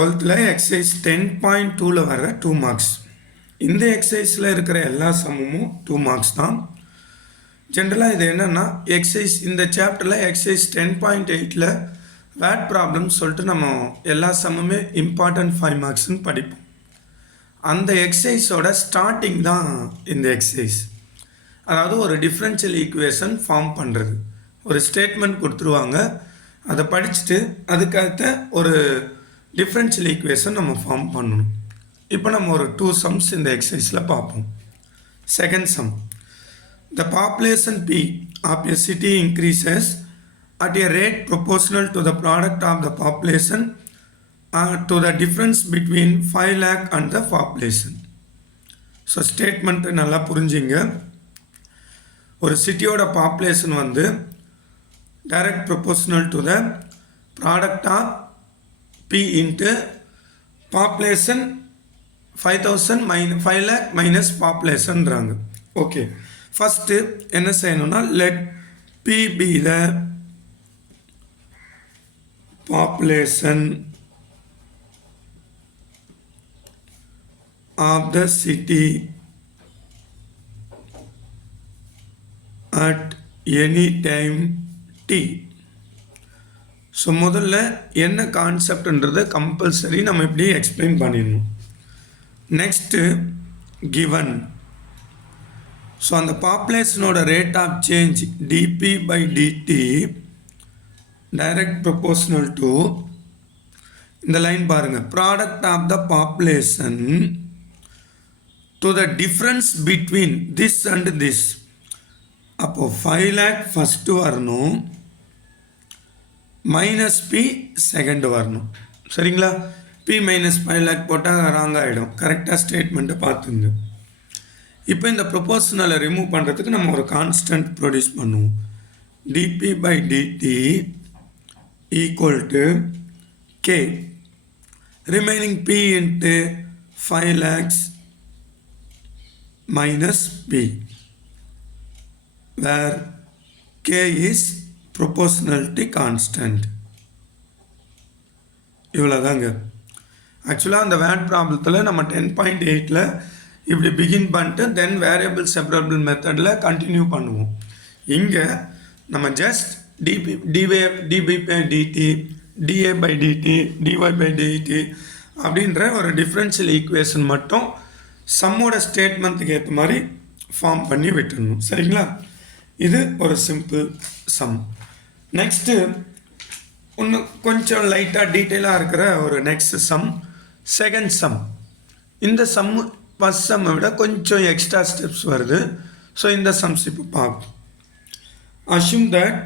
12th exercise 10.2 வர 2 marks. இந்த எக்ஸசைஸில் இருக்கிற எல்லா சம்மும் 2 மார்க்ஸ் தான். ஜென்ரலாக இது என்னென்னா எக்ஸசைஸ் இந்த சாப்டரில் எக்ஸசைஸ் 10.8 வேட் ப்ராப்ளம்ஸ் சொல்லிட்டு நம்ம எல்லா சம்முமே இம்பார்ட்டன்ட் 5 மார்க்ஸ்னு படிப்போம். அந்த எக்ஸசைஸோட ஸ்டார்டிங் தான் இந்த எக்ஸசைஸ். அதாவது ஒரு டிஃப்ரென்ஷியல் ஈக்குவேஷன் ஃபார்ம் பண்ணுறது. ஒரு ஸ்டேட்மெண்ட் கொடுத்துருவாங்க, அதை படிச்சுட்டு அதுக்கடுத்த ஒரு டிஃப்ரென்ஷியல் ஈக்குவேஷன் நம்ம ஃபார்ம் பண்ணணும். இப்போ நம்ம ஒரு 2 சம்ஸ் இந்த எக்ஸசைஸில் பார்ப்போம். Second sum, the population P of a city increases at a rate proportional to the product of the population to the difference between 5 lakh and the population. So statement நல்லா புரிஞ்சிங்க. ஒரு சிட்டியோட பாப்புலேஷன் வந்து direct proportional to the product of P into population 5 lakh minus பாப்புலேஷன்றாங்க. Okay, first என்ன செய்யணும்னா let P be the population of the city at any time t. So முதல்ல என்ன கான்செப்ட்ன்றதை கம்பல்சரி நம்ம இப்படி எக்ஸ்பிளைன் பண்ணிடணும். Next given. ஸோ அந்த பாப்புலேஷனோட rate of change dP by dt direct proportional to இந்த லைன் பாருங்கள், product of the population to the difference between this and this. அப்போது 5 lakh ஃபஸ்ட்டு வரணும், மைனஸ் பி செகண்ட் வரணும். சரிங்களா? பி மைனஸ் 5 lakh போட்டால் wrong ஆகிடும். கரெக்டாக ஸ்டேட்மெண்ட்டை பார்த்துங்க. இப்போ இந்த ப்ரொபோர்ஷனலை ரிமூவ் பண்ணுறதுக்கு நம்ம ஒரு கான்ஸ்டன்ட் ப்ரொடியூஸ் பண்ணுவோம். Dp by dt equal to k, remaining p into 5 lakhs minus p, where k is proportionality constant. இவ்வளோதாங்க. ஆக்சுவலாக அந்த வேட் ப்ராப்ளத்தில் நம்ம 10.8 இப்படி பிகின் பண்ணிட்டு தென் வேரியபிள் செப்பரபிள் மெத்தடில் கண்டினியூ பண்ணுவோம். இங்கே நம்ம just dp by dt, da by dt, dy by dt அப்படின்ற ஒரு டிஃப்ரென்ஷியல் ஈக்குவேஷன் மட்டும் சம்மோட ஸ்டேட்மெண்ட்டுக்கு ஏற்ற மாதிரி ஃபார்ம் பண்ணி விட்டுடணும். சரிங்களா? இது ஒரு சிம்பிள் சம். நெக்ஸ்ட்டு இன்னும் கொஞ்சம் லைட்டாக டீட்டெயிலாக இருக்கிற ஒரு நெக்ஸ்ட் சம், செகண்ட் சம். இந்த சம் ஃபஸ்ட் சம்மை விட கொஞ்சம் எக்ஸ்ட்ரா ஸ்டெப்ஸ் வருது. ஸோ இந்த சம்ஸ் இப்போ பார்ப்போம். Assume that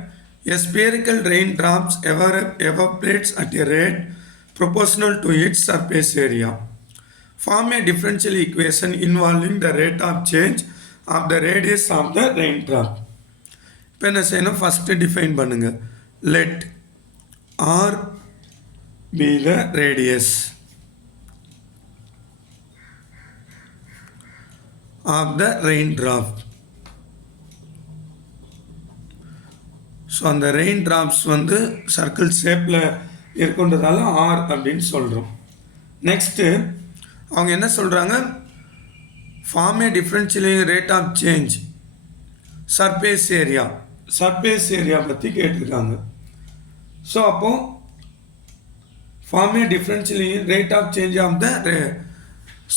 a spherical rain drops evaporates at a rate proportional to its surface area. Form a differential equation involving the rate of change of the radius of the raindrop. இப்போ என்ன செய்யணும், first define பண்ணுங்க. Let R be the radius of the rain drop. So அந்த rain drops வந்து circle ஷேப்பில் இருக்கின்றதால R அப்படின்னு சொல்கிறோம். நெக்ஸ்ட்டு அவங்க என்ன சொல்கிறாங்க, form a differential rate of change surface area. Surface area பற்றி கேட்டிருக்காங்க. ஸோ அப்போது form a differential rate of change of the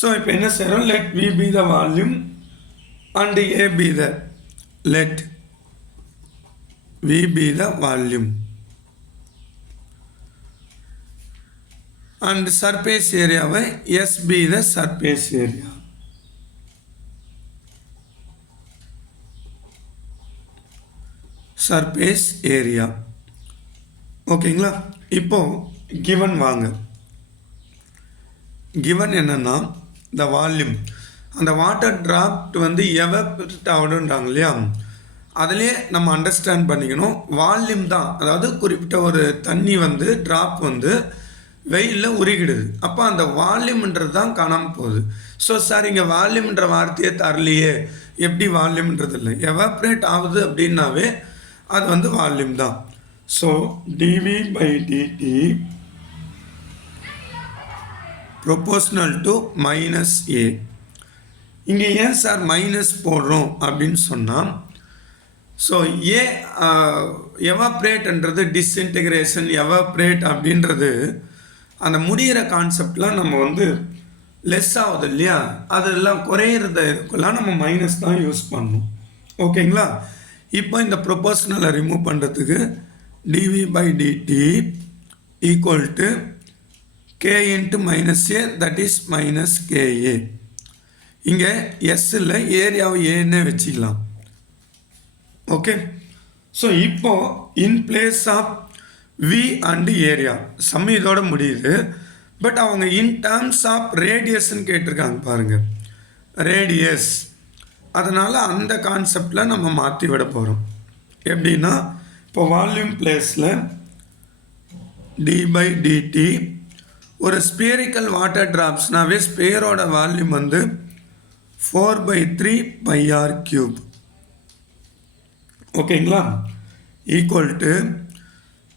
so இப்போ என்ன செய்கிறோம், let V be the volume and A be the let V be the volume and surface ஏரியாவை S be the surface area. Surface area. ஓகேங்களா? இப்போது given வாங்க. Given என்னென்னா இந்த volume, அந்த வாட்டர் ட்ராப்ட் வந்து எவப்ரேட் ஆகணுன்றாங்க இல்லையா, அதிலே நம்ம அண்டர்ஸ்டாண்ட் பண்ணிக்கணும். வால்யூம் தான், அதாவது குறிப்பிட்ட ஒரு தண்ணி வந்து ட்ராப் வந்து வெயிலில் உருகிடுது. அப்போ அந்த வால்யூம்ன்றது தான் காணாமல் போகுது. ஸோ சார் இங்கே வால்யூம்ன்ற வார்த்தையே தரலையே, எப்படி வால்யூம்ன்றது இல்லை, எவாப்ரேட் ஆகுது அப்படின்னாவே அது வந்து வால்யூம் தான். So dv by dt proportional to minus a. இங்கே ஏன் சார் மைனஸ் போடுறோம் அப்படின்னு சொன்னால், ஸோ ஏ எவாப்ரேட்ன்றது டிஸ்இன்டெகிரேஷன் எவாப்ரேட் அப்படின்றது அந்த முடிகிற கான்செப்ட்லாம் நம்ம வந்து லெஸ் ஆகுது இல்லையா, அதெல்லாம் குறையிறதுக்கெல்லாம் நம்ம மைனஸ் தான் யூஸ் பண்ணணும். ஓகேங்களா? இப்போ இந்த ப்ரொபோஷனலை ரிமூவ் பண்ணுறதுக்கு dv by dt equal to k into minus a, that is minus ka. இங்கே எஸ் இல்லை, ஏரியாவை ஏன்னே வச்சுக்கலாம். ஓகே, ஸோ இப்போ in place of V and area sum இதோட முடியுது. பட் அவங்க இன் டேர்ம்ஸ் ஆஃப் ரேடியஸ்ன்னு கேட்டிருக்காங்க பாருங்கள், ரேடியஸ். அதனால் அந்த கான்செப்டில் நம்ம மாற்றி விட போகிறோம். எப்படின்னா, இப்போ வால்யூம் பிளேஸில் டி பை டிடி, ஒரு ஸ்பியரிக்கல் வாட்டர் ட்ராப்ஸ்னாவே ஸ்பியரோட வால்யூம் வந்து 4/3 pi r cube. ஓகேங்களா? Equal to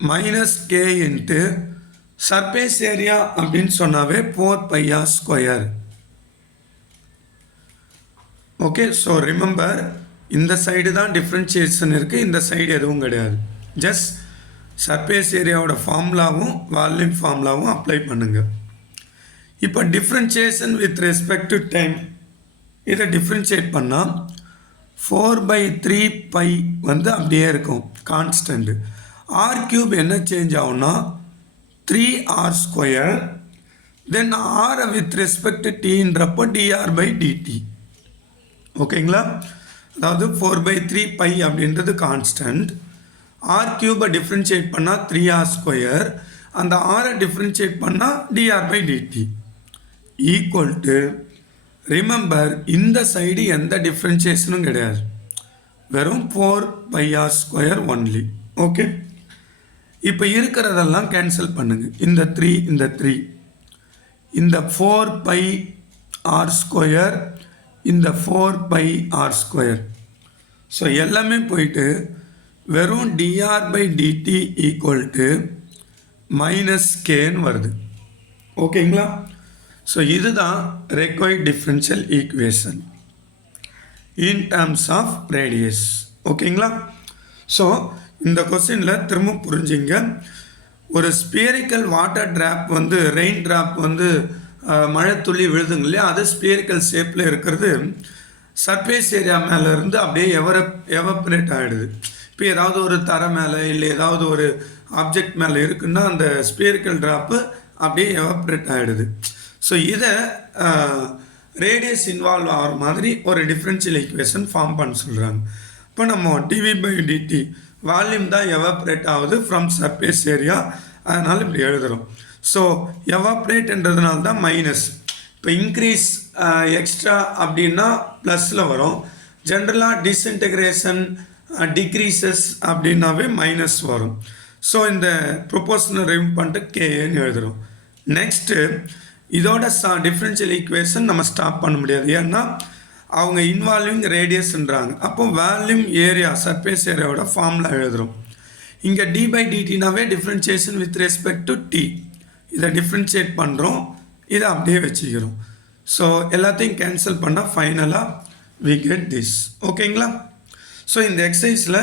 minus K into surface area அப்படின்னு சொன்னாவே 4 pi r square. Okay, so remember, இந்த சைடு தான் டிஃப்ரென்ஷியேஷன் இருக்குது, இந்த சைடு எதுவும் கிடையாது. ஜஸ்ட் சர்ஃபேஸ் ஏரியாவோட ஃபார்முலாவும் வால்யூம் ஃபார்முலாவும் அப்ளை பண்ணுங்கள். இப்போ differentiation with respect to time, இதை டிஃப்ரென்ஷியேட் பண்ணால் 4/3 பை வந்து அப்படியே இருக்கும் கான்ஸ்டன்ட். ஆர் கியூப் என்ன சேஞ்ச் ஆகும்னா 3r ஸ்கொயர், தென் ஆரை வித் ரெஸ்பெக்ட் டீன்றப்போ dr by dt. ஓகேங்களா? அதாவது 4/3 பை அப்படின்றது கான்ஸ்டன்ட், ஆர் கியூபை டிஃப்ரென்ஷியேட் பண்ணால் 3r ஸ்கொயர், அந்த ஆரை டிஃப்ரென்ஷியேட் பண்ணால் dr by dt equal to, remember இந்த சைடு எந்த டிஃப்ரென்ஷியேஷனும் கிடையாது, வெறும் 4 pi r square only. Okay, இப்போ இருக்கிறதெல்லாம் கேன்சல் பண்ணுங்கள். இந்த 3 இந்த 3, இந்த 4 pi r ஸ்கொயர், இந்த 4 pi r ஸ்கொயர். ஸோ எல்லாமே போயிட்டு வெறும் dr by dt equal to minus கேன்னு வருது. ஓகேங்களா? ஸோ இதுதான் required differential equation in terms of radius. ஓகேங்களா? ஸோ இந்த கொஸ்டினில் திரும்ப புரிஞ்சுங்க, ஒரு ஸ்பியரிக்கல் வாட்டர் ட்ராப் வந்து ரெயின் ட்ராப் வந்து மழை துளி விழுதுங்க இல்லையா, அது ஸ்பியரிக்கல் ஷேப்பில் இருக்கிறது சர்ஃபேஸ் ஏரியா மேலேருந்து அப்படியே எவப்ரேட் ஆகிடுது. இப்போ ஏதாவது ஒரு தரை மேலே இல்லை ஏதாவது ஒரு ஆப்ஜெக்ட் மேலே இருக்குன்னா அந்த ஸ்பியரிக்கல் ட்ராப்பு அப்படியே எவப்ரேட் ஆகிடுது. ஸோ இதை ரேடியஸ் இன்வால்வ் ஆகிற மாதிரி ஒரு டிஃப்ரென்ஷியல் ஈக்குவேஷன் ஃபார்ம் பண்ண சொல்கிறாங்க. இப்போ நம்ம டிவி பை டிடி வால்யூம் தான் எவாப்ரேட் ஆகுது ஃப்ரம் சர்ஃபேஸ் ஏரியா, அதனால் இப்படி எழுதுகிறோம். ஸோ எவாப்ரேட்ன்றதுனால தான் மைனஸ். இப்போ இன்க்ரீஸ் எக்ஸ்ட்ரா அப்படின்னா ப்ளஸில் வரும். ஜென்ரலாக டிஸ்இன்டெகிரேஷன் டிக்ரீசஸ் அப்படின்னாவே மைனஸ் வரும். ஸோ இந்த ப்ரொபோஷனல் ரிமூவ் பண்ணிட்டு கேன்னு எழுதுகிறோம். நெக்ஸ்ட்டு இதோட டிஃப்ரென்ஷியல் ஈக்குவேஷன் நம்ம ஸ்டாப் பண்ண முடியாது, ஏன்னா அவங்க இன்வால்விங் ரேடியஸ்ன்றாங்க. அப்போ வால்யூம் ஏரியா சர்ஃபேஸ் ஏரியாவோட ஃபார்முலா எழுதுகிறோம். இங்கே டி பை டிடினாவே differentiation with respect to t, இதை டிஃப்ரென்ஷியேட் பண்ணுறோம், இதை அப்படியே வச்சுக்கிறோம். ஸோ எல்லாத்தையும் கேன்சல் பண்ணால் ஃபைனலாக வி கெட் திஸ். ஓகேங்களா? ஸோ இந்த எக்ஸசைஸில்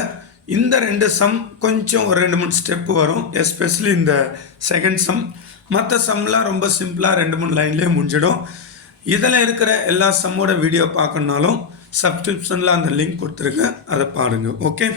இந்த 2 சம் கொஞ்சம் ஒரு 2-3 ஸ்டெப்பு வரும், எஸ்பெஷலி இந்த செகண்ட் சம். மற்ற சம்லாம் ரொம்ப சிம்பிளாக 2-3 லைன்லேயே முடிஞ்சிடும். இதில் இருக்கிற எல்லா சம்மோட வீடியோ பார்க்கணுனாலும் சப்ஸ்கிரிப்ஷனில் அந்த லிங்க் கொடுத்துருங்க, அதை பாருங்கள். ஓகே.